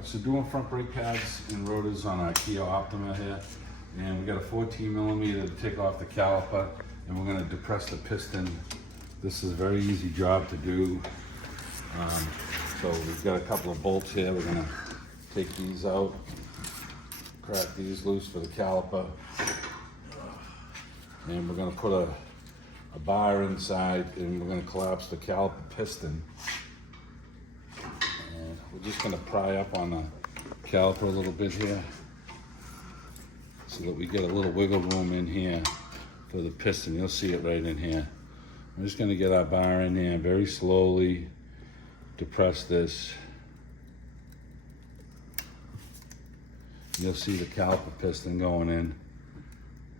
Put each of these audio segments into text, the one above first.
Alright, so doing front brake pads and rotors on our KIA Optima here. And we got a 14mm to take off the caliper, and we're gonna depress the piston. This is a very easy job to do. So we've got a couple of bolts here. We're gonna take these out, crack these loose for the caliper. And we're gonna put a bar inside, and we're gonna collapse the caliper piston. And we're just gonna pry up on the caliper a little bit here so that we get a little wiggle room in here for the piston. You'll see it right in here. I'm just gonna get our bar in there, very slowly depress this. You'll see the caliper piston going in.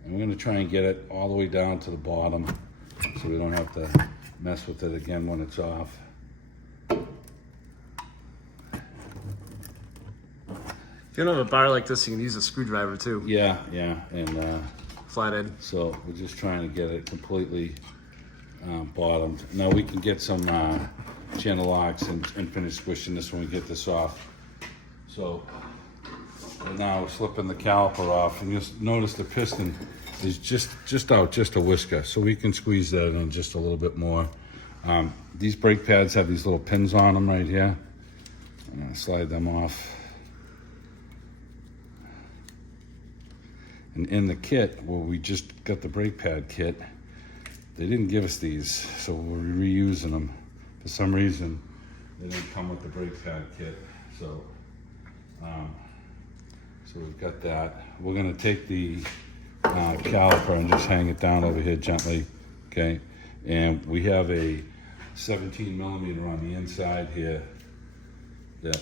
And we're gonna try and get it all the way down to the bottom so we don't have to mess with it again when it's off. If you don't have a bar like this, you can use a screwdriver too. Yeah, and Flathead. so we're just trying to get it completely bottomed. Now we can get some channel locks and finish squishing this when we get this off. So now we're slipping the caliper off, and you'll notice the piston is just out just a whisker, so we can squeeze that in just a little bit more. These brake pads have these little pins on them right here. I'm gonna slide them off. And in the kit, where we just got the brake pad kit, they didn't give us these, so we're reusing them. For some reason, they didn't come with the brake pad kit, so we've got that. We're gonna take the caliper and just hang it down over here gently, okay? And we have a 17mm on the inside here that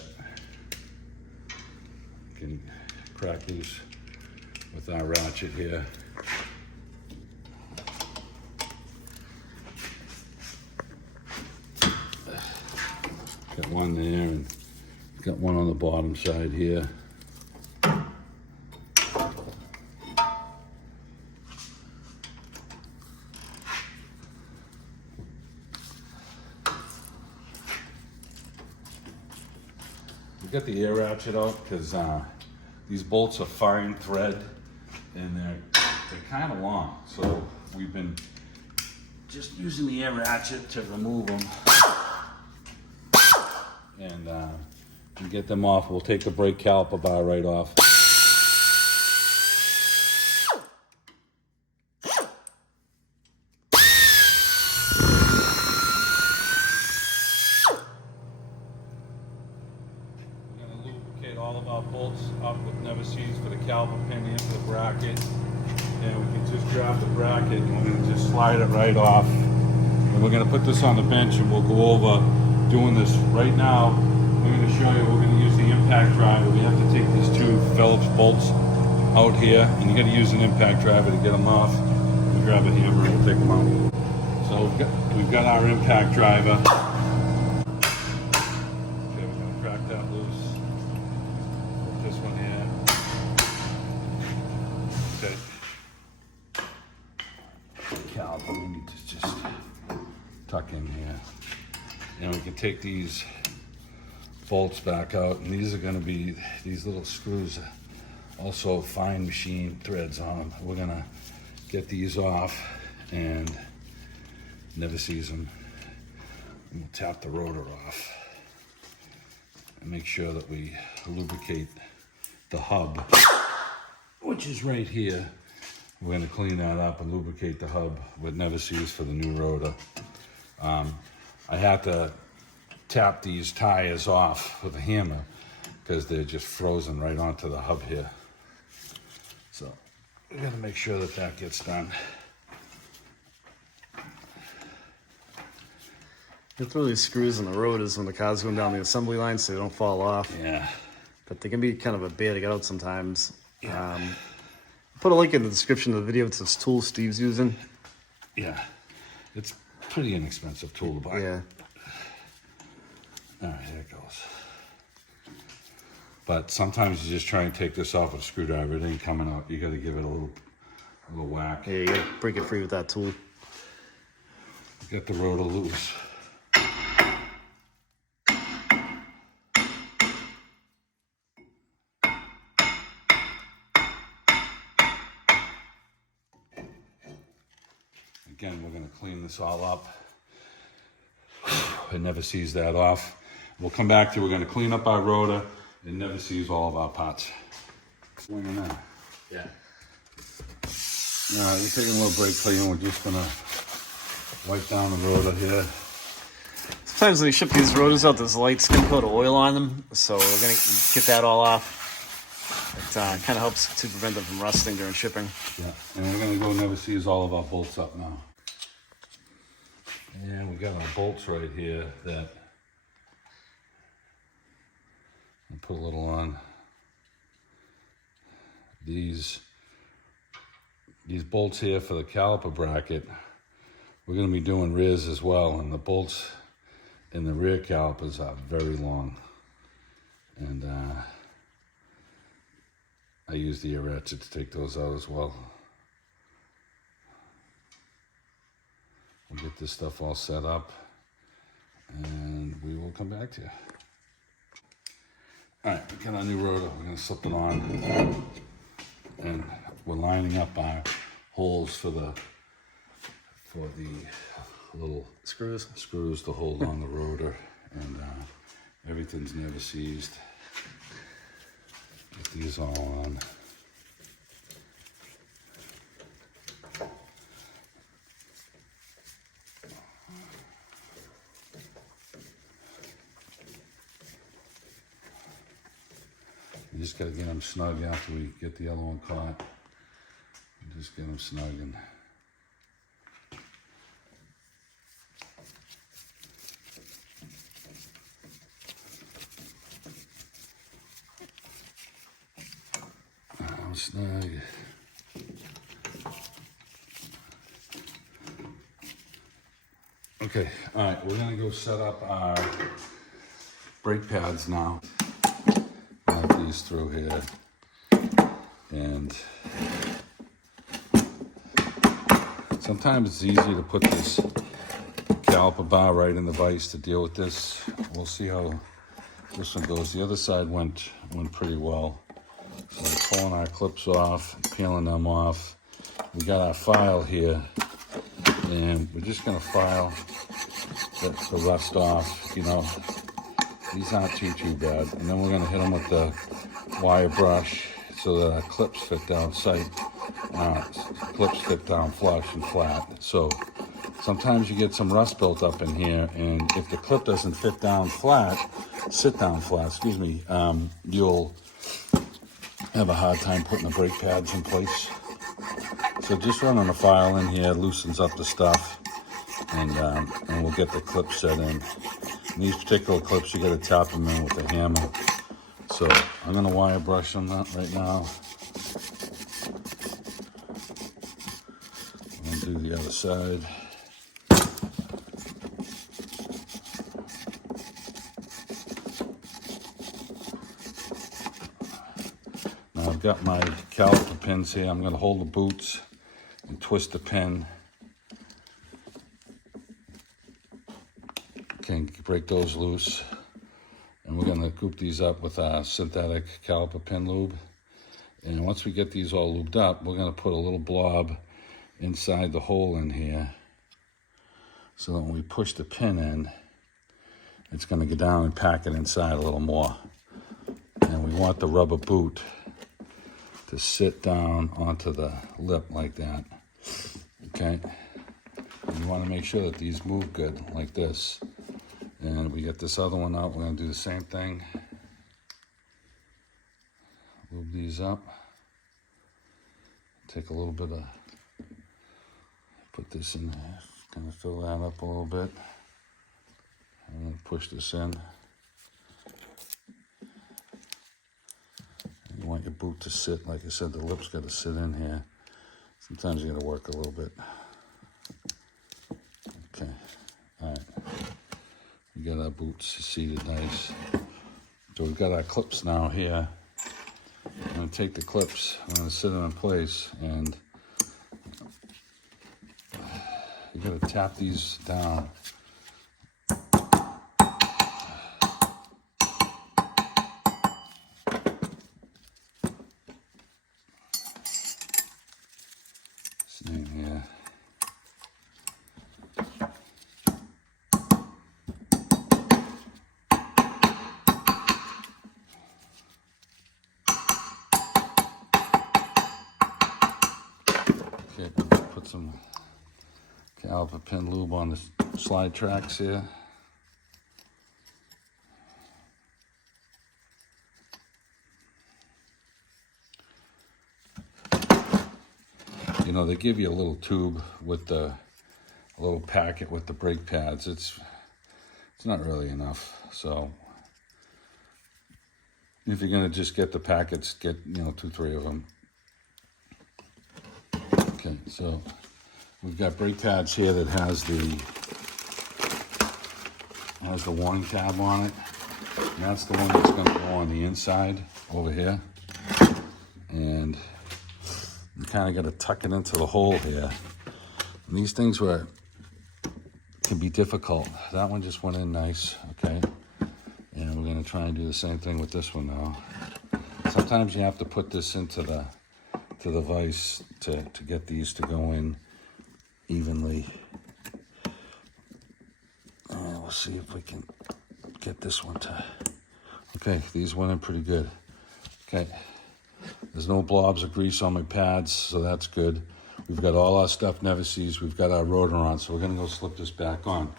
can crack loose with our ratchet here. Got one there, and got one on the bottom side here. We got the air ratchet out because these bolts are fine thread, and they're kind of long, so we've been just using the air ratchet to remove them. And to get them off, we'll take the brake caliper bar right off. We're going to lubricate all of our bolts up with never sees for the caliper pin into the bracket. And we can just grab the bracket and we're going to just slide it right off. And we're going to put this on the bench, and we'll go over doing this right now. I'm going to show you, we're going to use the impact driver. We have to take these two Phillips bolts out here, and you got to use an impact driver to get them off. We'll grab a hammer and we'll take them out. So we've got our impact driver. Okay, we're going to crack that loose. Put this one here. Okay. Caliper, we need to just tuck in here. And we can take these bolts back out, and these are going to be these little screws, also fine machine threads on them. We're going to get these off, and never sees them. And we'll tap the rotor off and make sure that we lubricate the hub, which is right here. We're going to clean that up and lubricate the hub with never sees for the new rotor. I had to tap these tires off with a hammer because they're just frozen right onto the hub here. So we got to make sure that that gets done. You throw these screws in the rotors when the car's going down the assembly line so they don't fall off. Yeah. But they can be kind of a bear to get out sometimes. Yeah. Put a link in the description of the video. It's this tool Steve's using. Yeah. It's a pretty inexpensive tool to buy. Yeah. All right, here it goes. But sometimes you just try and take this off with a screwdriver. It ain't coming out. You got to give it a little whack. Yeah, you gotta break it free with that tool. Get the rotor loose. Again, we're gonna clean this all up. It never sees that off. We'll come back to, we're gonna clean up our rotor. It never sees all of our parts. Swinging that. Yeah. Now, we're taking a little brake clean. We're just gonna wipe down the rotor here. Sometimes when you ship these rotors out, there's a light skin coat of oil on them, so we're gonna get that all off. It kind of helps to prevent them from rusting during shipping. Yeah, and we're gonna go never sees all of our bolts up now. And we got our bolts right here that I'll put a little on. These bolts here for the caliper bracket, we're going to be doing rears as well, and the bolts in the rear calipers are very long, and I use the ear ratchet to take those out as well. We'll get this stuff all set up and we will come back to you. All right, we got our new rotor. We're going to slip it on, and we're lining up our holes for the little Screws. to hold on the rotor, and everything's never seized. Get these all on. You just gotta get them snug after we get the other one caught. Just get them snug and snug. Okay, all right, we're gonna go set up our brake pads now. Run these through here, and sometimes it's easy to put this caliper bar right in the vise to deal with this. We'll see how this one goes. The other side went pretty well. So we're pulling our clips off, peeling them off. We got our file here, and we're just gonna file the rust off. You know, these aren't too bad. And then we're gonna hit them with the wire brush so that our clips fit down tight. Clips fit down flush and flat. So sometimes you get some rust built up in here, and if the clip doesn't sit down flat, excuse me, you'll have a hard time putting the brake pads in place. So just running a file in here loosens up the stuff, and we'll get the clips set in. And these particular clips, you got to tap them in with a hammer. So I'm going to wire brush them right now. I'm going to do the other side. I've got my caliper pins here. I'm going to hold the boots and twist the pin. Okay, break those loose. And we're going to goop these up with our synthetic caliper pin lube. And once we get these all lubed up, we're going to put a little blob inside the hole in here, so that when we push the pin in, it's going to go down and pack it inside a little more. And we want the rubber boot to sit down onto the lip like that, okay? And you want to make sure that these move good, like this. And we get this other one out, we're going to do the same thing. Lube these up. Take a little bit of, put this in there, kind of fill that up a little bit. And then push this in. You want your boot to sit, like I said, the lip's got to sit in here. Sometimes you got to work a little bit. Okay, all right. We got our boots seated nice. So we've got our clips now here. I'm going to take the clips, I'm going to sit them in place, and you got to tap these down. Same here. Caliper pin lube on the slide tracks here. You know, they give you a little tube with a little packet with the brake pads. It's not really enough. So if you're gonna just get the packets, get, you know, 2-3 of them. Okay, so we've got brake pads here that has the warning tab on it. And that's the one that's gonna go on the inside over here. And you kind of got to tuck it into the hole here. And these things can be difficult. That one just went in nice, okay? And we're gonna try and do the same thing with this one now. Sometimes you have to put this into the vise to get these to go in evenly. And we'll see if we can get this one to, okay, these went in pretty good. Okay. There's no blobs of grease on my pads, so that's good. We've got all our stuff never sees. We've got our rotor on, so we're gonna go slip this back on.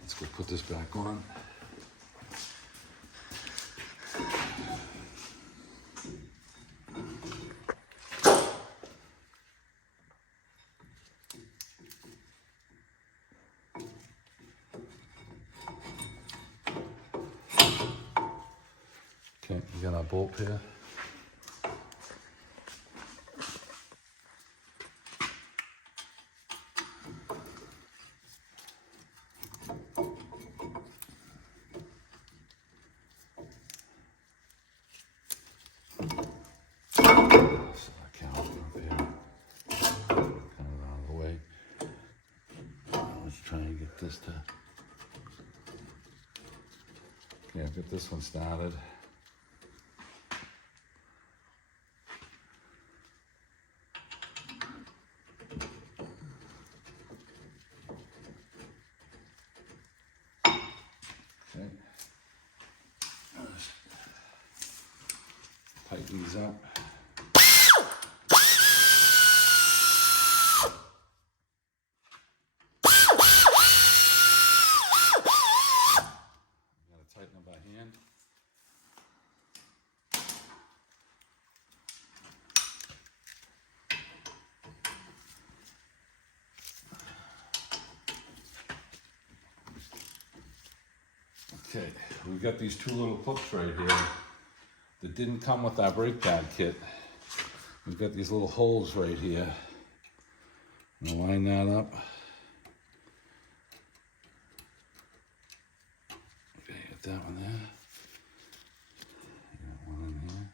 Let's go put this back on. Okay, we got our bolt here. This to, yeah, get this one started. Okay, tighten these up. Okay, we've got these two little clips right here that didn't come with our brake pad kit. We've got these little holes right here. I'm gonna line that up. Okay, got that one there. Got one in here.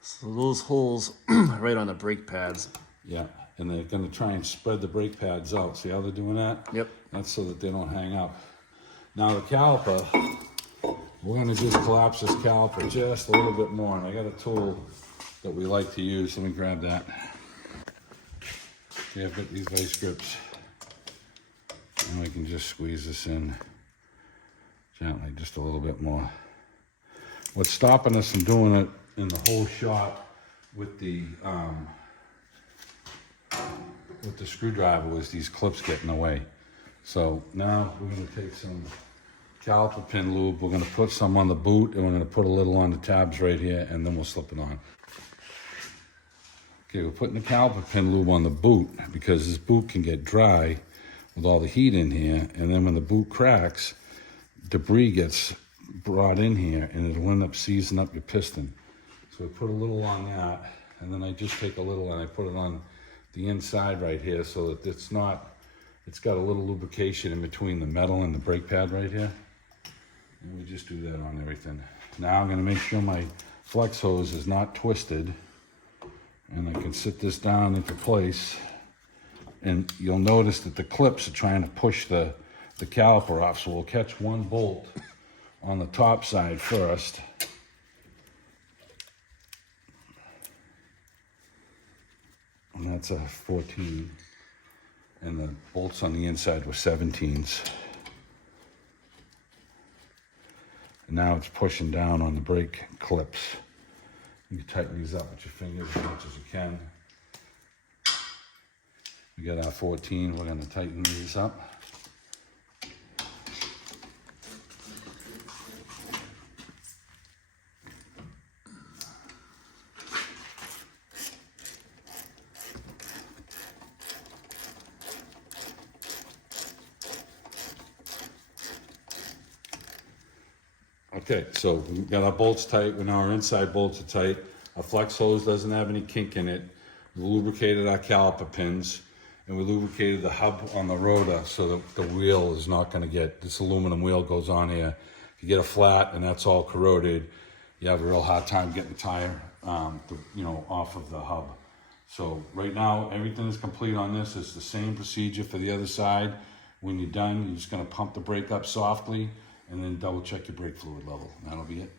So those holes right on the brake pads. Yeah, and they're gonna try and spread the brake pads out. See how they're doing that? Yep. That's so that they don't hang up. Now the caliper, we're gonna just collapse this caliper just a little bit more. And I got a tool that we like to use. Let me grab that. Okay, I've got these vice grips. And we can just squeeze this in gently, just a little bit more. What's stopping us from doing it in the whole shot with the screwdriver was these clips getting away. So now we're going to take some caliper pin lube. We're going to put some on the boot, and we're going to put a little on the tabs right here, and then we'll slip it on. Okay, we're putting the caliper pin lube on the boot because this boot can get dry with all the heat in here, and then when the boot cracks, debris gets brought in here, and it'll end up seizing up your piston. So we put a little on that, and then I just take a little and I put it on the inside right here so that it's got a little lubrication in between the metal and the brake pad right here. And we just do that on everything. Now I'm gonna make sure my flex hose is not twisted, and I can sit this down into place. And you'll notice that the clips are trying to push the caliper off, so we'll catch one bolt on the top side first. And that's a 14. And the bolts on the inside were 17s. And now it's pushing down on the brake clips. You can tighten these up with your fingers as much as you can. We got our 14, we're gonna tighten these up. Okay, so we've got our bolts tight. Now our inside bolts are tight. Our flex hose doesn't have any kink in it. We lubricated our caliper pins, and we lubricated the hub on the rotor so that the wheel is not going to get, this aluminum wheel goes on here. If you get a flat and that's all corroded, you have a real hard time getting the tire, off of the hub. So right now, everything is complete on this. It's the same procedure for the other side. When you're done, you're just going to pump the brake up softly and then double check your brake fluid level. That'll be it.